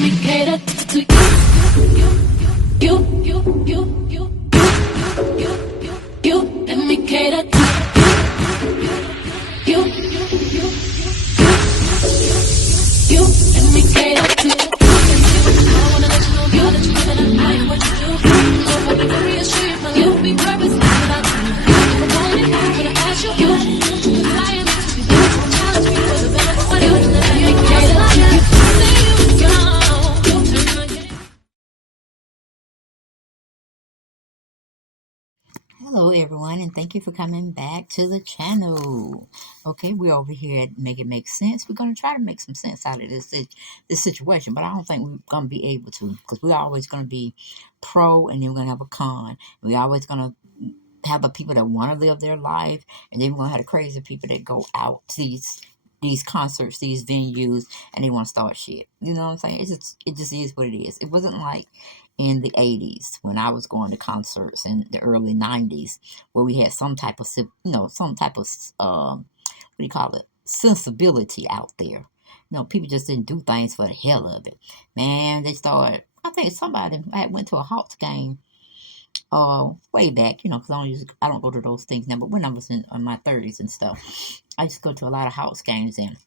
me cater to you. Let me cater to you. Let me cater to you. I wanna let you know that you live and I am what you do. So if I be very assured, my life will be purpose without you. If I want it, I'm gonna ask you. Cause I am to be there. Challenge me for the better. What do you let me cater to you? Hello everyone, and thank you for coming back to the channel. Okay, we're over here at Make It Make Sense. We're going to try to make some sense out of this situation, but I don't think we're going to be able to, because we're always going to be pro and then we're going to have a con. We're always going to have the people that want to live their life, and then we're going to have the crazy people that go out to these concerts, these venues, and they want to start shit. You know what I'm saying? It just is what it is. It wasn't like in the 80s when I was going to concerts in the early 90s where we had some type of, some type of, what do you call it, sensibility out there. People just didn't do things for the hell of it. Man, they started, I think somebody, I went to a Hawks game way back, because I don't go to those things now, but when I was in my 30s and stuff, I used to go to a lot of Hawks games, and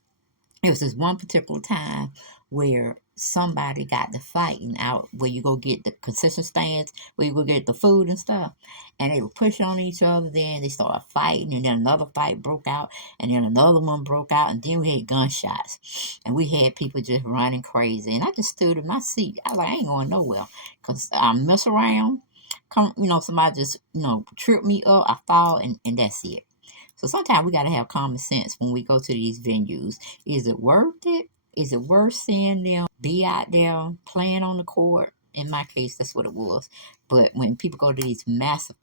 it was this one particular time where somebody got to fighting out where you go get the concession stands, where you go get the food and stuff, and they were pushing on each other. Then they started fighting, and then another fight broke out, and then another one broke out, and then we had gunshots, and we had people just running crazy. And I just stood in my seat. I was like, I ain't going nowhere, because I mess around, somebody just trip me up, I fall, and that's it. So sometimes we got to have common sense when we go to these venues. Is it worth it? Is it worth seeing them be out there playing on the court? In my case, that's what it was. But when people go to these massive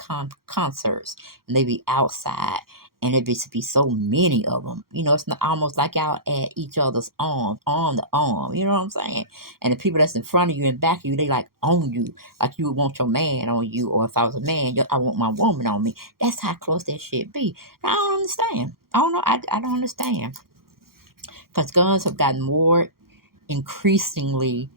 concerts and they be outside and there be so many of them, it's not almost like y'all at each other's arm to arm. You know what I'm saying? And the people that's in front of you and back of you, they like on you, like you would want your man on you, or if I was a man, I want my woman on me. That's how close that shit be. I don't understand. I don't know. I don't understand. Because guns have gotten more increasingly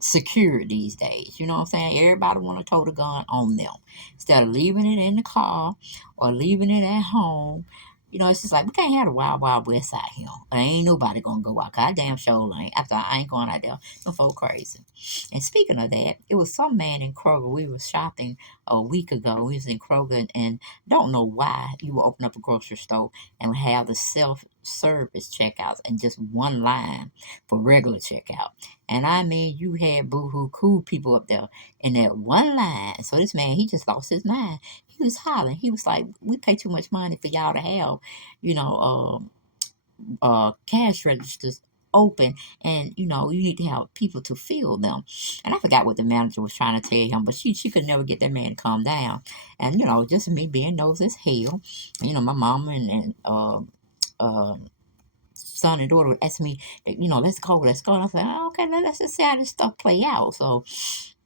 secure these days. You know what I'm saying? Everybody want to tote a gun on them. Instead of leaving it in the car or leaving it at home. It's just like, we can't have the wild, wild west out here. Ain't nobody going to go out. I damn sure ain't. After I ain't going out there. Them folk crazy. And speaking of that, it was some man in Kroger. We were shopping a week ago. We was in Kroger, and don't know why you would open up a grocery store and have the self-service checkouts and just one line for regular checkout. And I mean, you had boohoo cool people up there in that one line. So this man, he just lost his mind. He was hollering. He was like, we pay too much money for y'all to have, cash registers open, and you need to have people to fill them. And I forgot what the manager was trying to tell him, but she could never get that man to calm down. And just me being nosy as hell, my mama and son and daughter would ask me, let's go. And I was like, oh, okay, let's just see how this stuff play out. So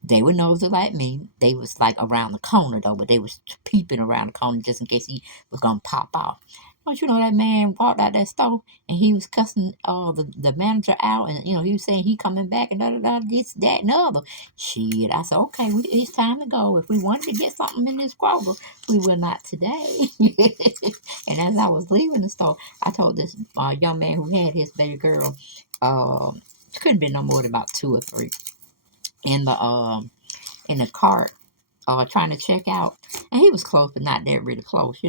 they were nosy like me. They was like around the corner though, but they was peeping around the corner just in case he was gonna pop off. Don't you know that man walked out that store and he was cussing the manager out, and he was saying he coming back and this, that, and the other. Shit, I said, okay, it's time to go. If we wanted to get something in this Kroger, we will not today. And as I was leaving the store, I told this young man who had his baby girl, couldn't be no more than about 2 or 3, in the cart, trying to check out, and he was close, but not that really close.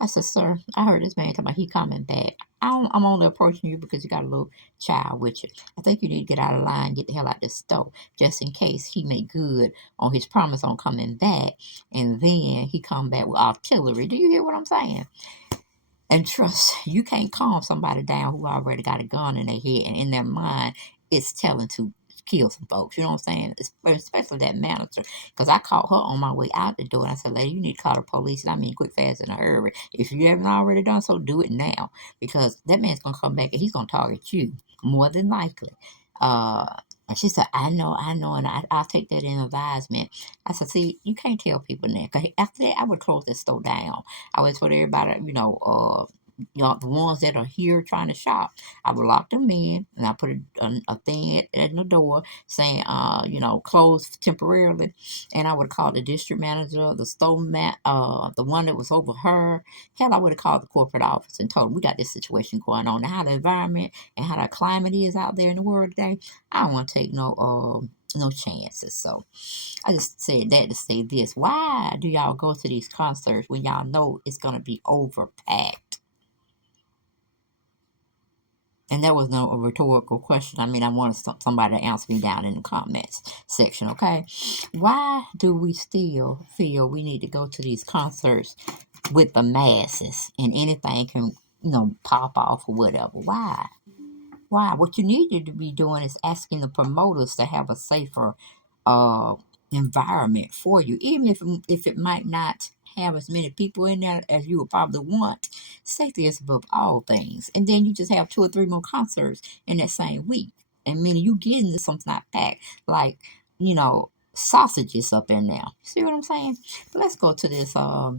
I said, sir, I heard this man talking about he coming back. I'm only approaching you because you got a little child with you. I think you need to get out of line, get the hell out this store, just in case he made good on his promise on coming back, and then he come back with artillery. Do you hear what I'm saying? And trust, you can't calm somebody down who already got a gun in their head and in their mind it's telling to kill some folks. You know what I'm saying? Especially that manager. Because I caught her on my way out the door, and I said, lady, you need to call the police. And I mean, quick, fast, in a hurry. If you haven't already done so, do it now. Because that man's going to come back and he's going to target you, more than likely. And she said, I know, and I'll take that in advisement. I said, see, you can't tell people that. Because after that, I would close that store down. I would told everybody, the ones that are here trying to shop, I would lock them in, and I put a thing at the door saying, closed temporarily, and I would call the district manager, the store the one that was over her. Hell, I would have called the corporate office and told them we got this situation going on. Now, how the environment and how the climate is out there in the world today, I don't want to take no chances. So I just said that to say this. Why do y'all go to these concerts when y'all know it's going to be overpacked? And that was no a rhetorical question. I mean, I wanted somebody to answer me down in the comments section, okay? Why do we still feel we need to go to these concerts with the masses and anything can, pop off or whatever? Why? Why? What you needed to be doing is asking the promoters to have a safer uh, environment for you, even if it might not have as many people in there as you would probably want. Safety is above all things, and then you just have 2 or 3 more concerts in that same week, and meaning you getting something not packed like sausages up in there. See what I'm saying? But let's go to this uh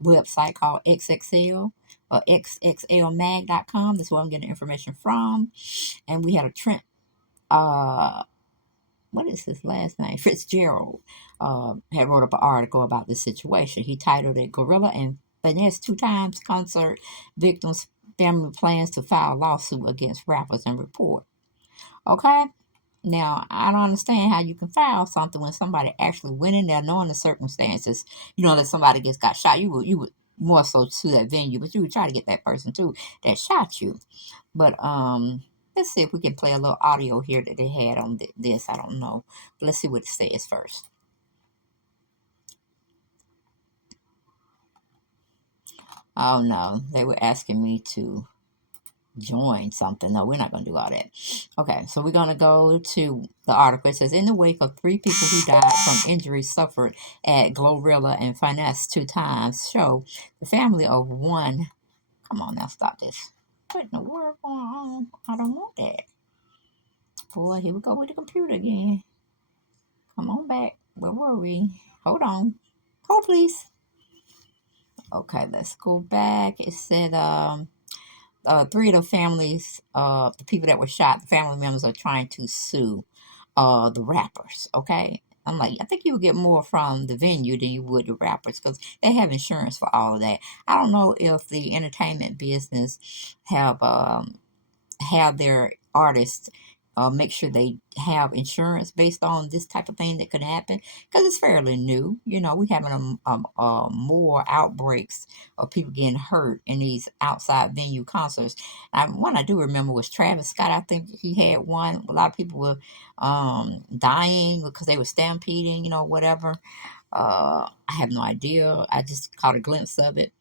website called XXL or xxlmag.com. That's where I'm getting information from. And we had a Trent, what is his last name? Fitzgerald, had wrote up an article about this situation. He titled it Glorilla and Finesse2Tyme concert victims family plans to file lawsuit against rappers and report. Okay? Now, I don't understand how you can file something when somebody actually went in there knowing the circumstances, that somebody just got shot. You would more so sue that venue, but you would try to get that person too that shot you. But let's see if we can play a little audio here that they had on this. I don't know. But let's see what it says first. Oh no, they were asking me to join something. No, we're not going to do all that. Okay, so we're going to go to the article. It says, in the wake of 3 people who died from injuries suffered at Glorilla and Finesse2Tyme show, the family of one... Come on now, stop this. What in the world going on? I don't want that. Boy, here we go with the computer again. Come on back. Where were we? Hold on. Hold, please. Okay, let's go back. It said, 3 of the families, the people that were shot, the family members are trying to sue the rappers, okay? I'm like, I think you would get more from the venue than you would the rappers because they have insurance for all of that. I don't know if the entertainment business have their artists make sure they have insurance based on this type of thing that could happen because it's fairly new. We having more outbreaks of people getting hurt in these outside venue concerts. One I do remember was Travis Scott. I think he had one. A lot of people were dying because they were stampeding, whatever. I have no idea. I just caught a glimpse of it,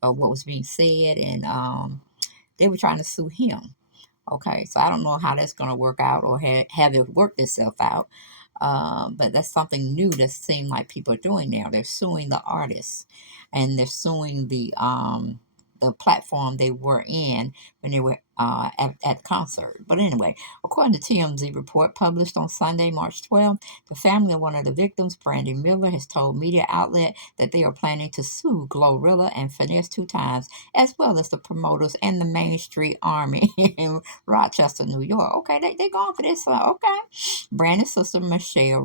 of what was being said, and they were trying to sue him. Okay, so I don't know how that's going to work out or have it worked itself out. But that's something new that seems like people are doing now. They're suing the artists, and they're suing the platform they were in when they were at concert. But anyway, according to TMZ report published on Sunday, March 12th, the family of one of the victims, Brandy Miller, has told media outlet that they are planning to sue Glorilla and Finesse2Tyme, as well as the promoters and the Main Street Army in Rochester, New York. Okay, they going for this. Okay. Brandy's sister, Michelle,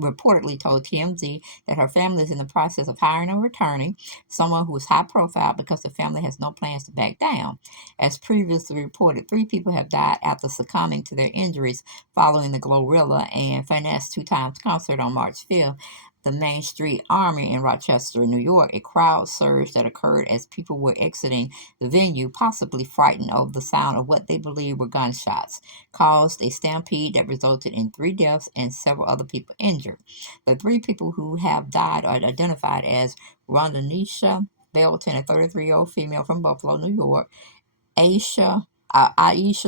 reportedly told TMZ that her family is in the process of hiring a attorney, someone who is high profile because the family has no plans to back down. As previously reported, 3 people have died after succumbing to their injuries following the Glorilla and Finesse2Tyme concert on March 5th. The Main Street Army in Rochester, New York, a crowd surge that occurred as people were exiting the venue, possibly frightened over the sound of what they believed were gunshots, caused a stampede that resulted in 3 deaths and several other people injured. The 3 people who have died are identified as Rhodanisha Belton, a 33-year-old female from Buffalo, New York, Aisha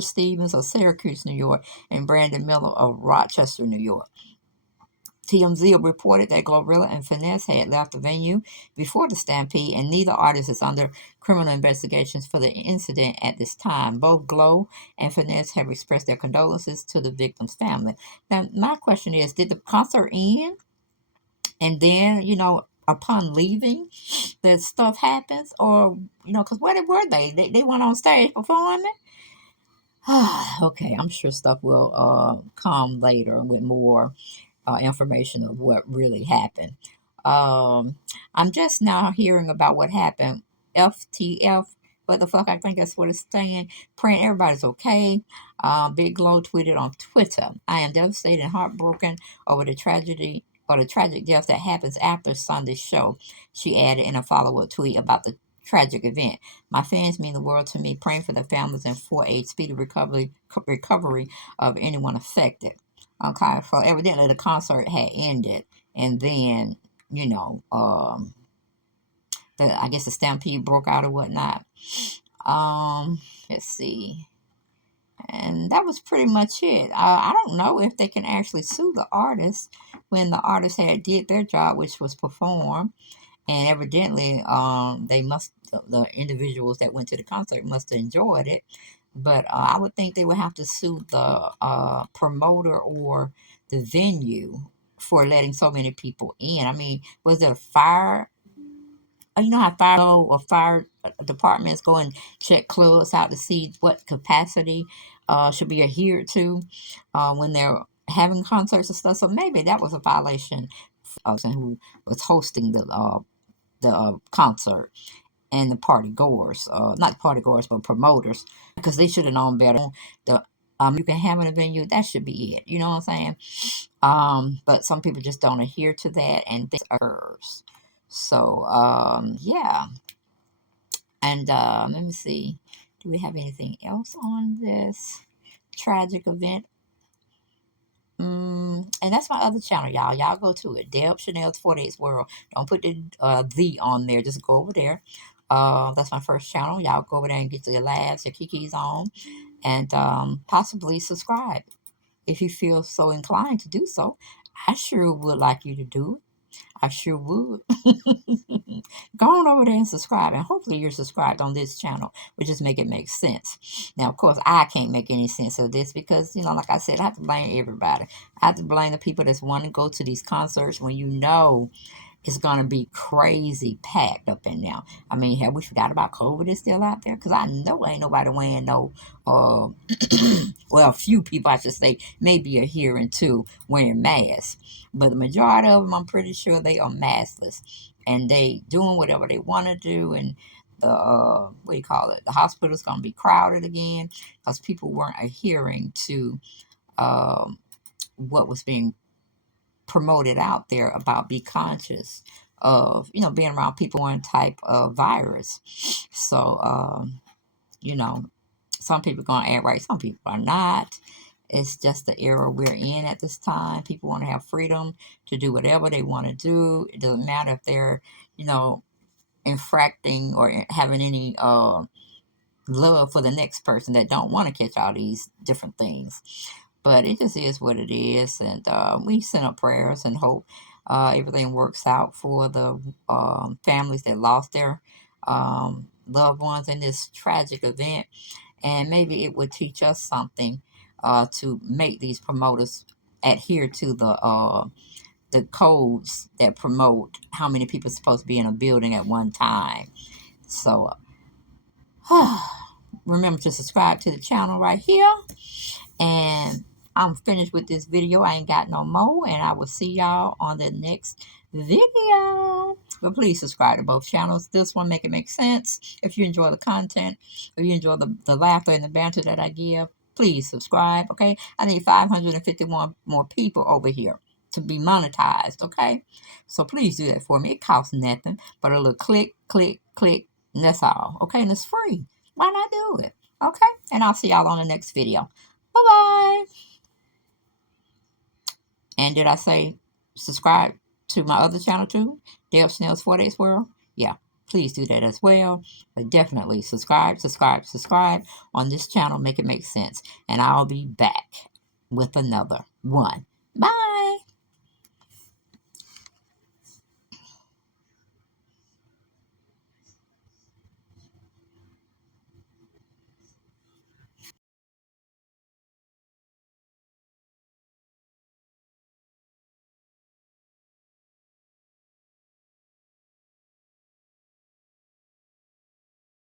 Stevens of Syracuse, New York, and Brandon Miller of Rochester, New York. TMZ reported that Glorilla and Finesse had left the venue before the stampede, and neither artist is under criminal investigations for the incident at this time. Both Glo and Finesse have expressed their condolences to the victim's family. Now, my question is, did the concert end? And then, upon leaving that stuff happens, or because where were they? They went on stage performing. Okay, I'm sure stuff will come later with more information of what really happened. I'm just now hearing about what happened. FTF, what the fuck? I think that's what it's saying. Praying everybody's okay. Big Glow tweeted on Twitter, "I am devastated and heartbroken over the tragedy or the tragic death that happens after Sunday's show." She added in a follow-up tweet about the tragic event. "My fans mean the world to me. Praying for the families and for a speedy recovery of anyone affected." Okay, so evidently the concert had ended, and then I guess the stampede broke out or whatnot. Let's see, and that was pretty much it. I don't know if they can actually sue the artist when the artist had did their job, which was perform. And evidently, the individuals that went to the concert must have enjoyed it. But I would think they would have to sue the promoter or the venue for letting so many people in. I mean, was it a fire? You know how fire departments go and check clubs out to see what capacity should be adhered to when they're having concerts and stuff. So maybe that was a violation for the person who was hosting the concert, and the party goers, not party goers, but promoters, because they should have known better. The You can have an venue, that should be it. You know what I'm saying? But some people just don't adhere to that, and things occurs. So yeah, and let me see. Do we have anything else on this tragic event? And that's my other channel, y'all. Y'all go to it. Deb Chanel's 48's World. Don't put the on there. Just go over there. That's my first channel. Y'all go over there and get your laughs, your kikis on, and possibly subscribe if you feel so inclined to do so. I sure would like you to do it. I sure would. Go on over there and subscribe, and hopefully you're subscribed on this channel, which just make it make sense. Now, of course, I can't make any sense of this because, like I said, I have to blame everybody. I have to blame the people that's want to go to these concerts when it's going to be crazy packed up in there. I mean, have we forgot about COVID is still out there? Because I know ain't nobody wearing no, well, a few people, I should say, maybe adhering to wearing masks. But the majority of them, I'm pretty sure they are maskless. And they doing whatever they want to do. And the, what do you call it? The hospital's going to be crowded again because people weren't adhering to what was being promoted out there about be conscious of being around people with one type of virus. So some people are gonna act right, some people are not. It's just the era we're in at this time. People want to have freedom to do whatever they want to do. It doesn't matter if they're infracting or having any love for the next person that don't want to catch all these different things. But it just is what it is, and we send up prayers and hope everything works out for the families that lost their loved ones in this tragic event. And maybe it would teach us something to make these promoters adhere to the codes that promote how many people are supposed to be in a building at one time. So remember to subscribe to the channel right here. And I'm finished with this video. I ain't got no more. And I will see y'all on the next video. But please subscribe to both channels. This one make it make sense. If you enjoy the content, or you enjoy the laughter and the banter that I give, please subscribe, okay? I need 551 more people over here to be monetized, okay? So please do that for me. It costs nothing but a little click, click, click, and that's all, okay? And it's free. Why not do it, okay? And I'll see y'all on the next video. Bye-bye. And did I say subscribe to my other channel too? Deb Chanel's 48's World? Yeah, please do that as well. But definitely subscribe on this channel. Make it make sense. And I'll be back with another one. Bye.